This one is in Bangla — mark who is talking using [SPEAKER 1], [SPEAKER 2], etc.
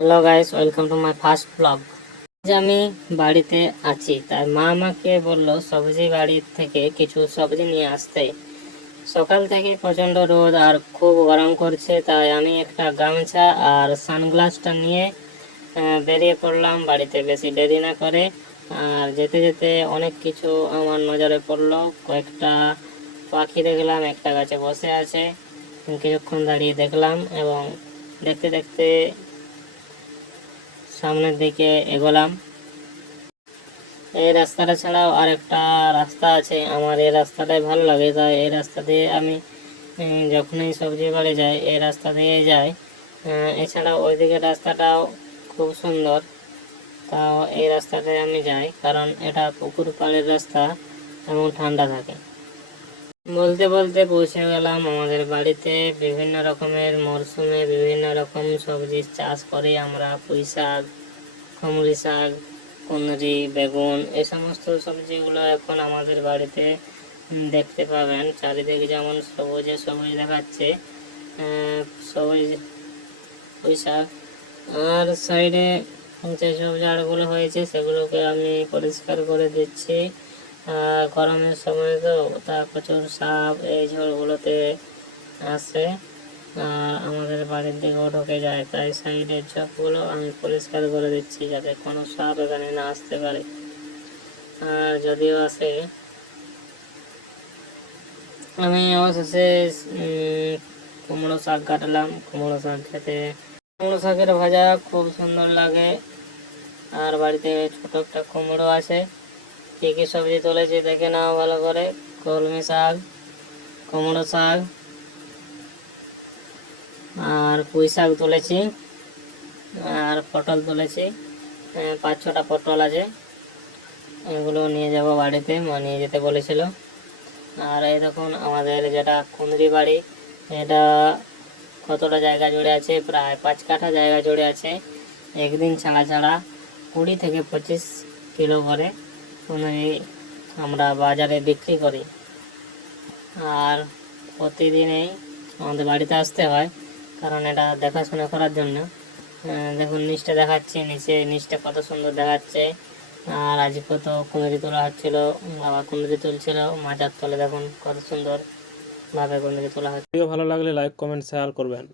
[SPEAKER 1] Hello guys welcome to my first blog আজ আমি বাড়িতে আছি। তাই মা আমাকে বলল, সবজি বাড়ির থেকে কিছু সবজি নিয়ে আসতে। সকাল থেকে প্রচণ্ড রোদ আর খুব গরম করছে, তাই আমি একটা গামছা আর সানগ্লাসটা নিয়ে বেরিয়ে পড়লাম বাড়িতে। বেশি দেরি না করে আর যেতে যেতে অনেক কিছু আমার নজরে পড়ল। কয়েকটা পাখি দেখলাম, একটা গাছে বসে আছে। কিছুক্ষণ দাঁড়িয়ে দেখলাম এবং দেখতে দেখতে সামনের দিকে এগোলাম। এই রাস্তাটা ছাড়াও আরেকটা রাস্তা আছে। আমার এই রাস্তাটাই ভালো লাগে। তাই এই রাস্তা দিয়ে আমি যখনই সবজি বাড়ি যাই, এই রাস্তা দিয়ে যাই এছাড়াও ওইদিকে রাস্তাটাও খুব সুন্দর। তাও এই রাস্তাটায় আমি যাই, কারণ এটা পুকুর পাড়ের রাস্তা এবং ঠান্ডা থাকে। বলতে বলতে পৌঁছে গেলাম আমাদের বাড়িতে। বিভিন্ন রকমের মরশুমে বিভিন্ন রকম সবজির চাষ করি আমরা, পুঁই শাক কুমড়ি শাক, কুঁদরি, বেগুন, এ সমস্ত সবজিগুলো এখন আমাদের বাড়িতে দেখতে পাবেন। চারিদিকে যেমন সবুজে সবুজ দেখাচ্ছে সবুজ পুঁই শাক। আর সাইডে যেসব ঝাড়গুলো হয়েছে সেগুলোকে আমি পরিষ্কার করে দিচ্ছি। গরমের সময় তো তা প্রচুর সাপ, এই ঝড়গুলোতে আসে। আর আমাদের বাড়ির দিকেও ঢুকে যায়, তাই সাইডের ঝোপগুলো আমি পরিষ্কার করে দিচ্ছি যাতে কোনো সাপ এখানে না আসতে পারে। আর যদিও আসে, আমি অবশেষে কুমড়ো শাক কাটলাম। কুমড়ো শাক খেতে, কুমড়ো শাকের ভাজা খুব সুন্দর লাগে। আর বাড়িতে ছোট একটা কুমড়ো আছে। কী কী সবজি তুলেছি দেখে নাও ভালো করে। কলমি শাক, কুমড়ো শাক, আর পুঁই শাক তুলেছি, আর পটল তুলেছি। পাঁচ ছটা পটল আছে। এগুলো নিয়ে যাব বাড়িতে, মা নিয়ে যেতে বলেছিল। আর এই দেখুন, আমাদের যেটা কুঁদরি বাড়ি, এটা কতটা জায়গা জুড়ে আছে? প্রায় পাঁচ কাঠা জায়গা জুড়ে আছে। একদিন ছাড়া ছাড়া কুড়ি থেকে পঁচিশ কিলো করে কুঁদরি আমরা বাজারে বিক্রি করি। আর প্রতিদিনই আমাদের বাড়িতে আসতে হয়, কারণ এটা দেখাশোনা করার জন্য। দেখুন, নিচটা দেখাচ্ছে, নিচে নিচটা কত সুন্দর দেখাচ্ছে। আর আজকে কত কুঁদরি তোলা হচ্ছিল বাবা কুঁদরি তুলছিল মাচার তলে দেখুন কত সুন্দর ভাবে কুঁদরি তোলা হচ্ছে।
[SPEAKER 2] ভালো লাগলে লাইক, কমেন্ট শেয়ার করবেন।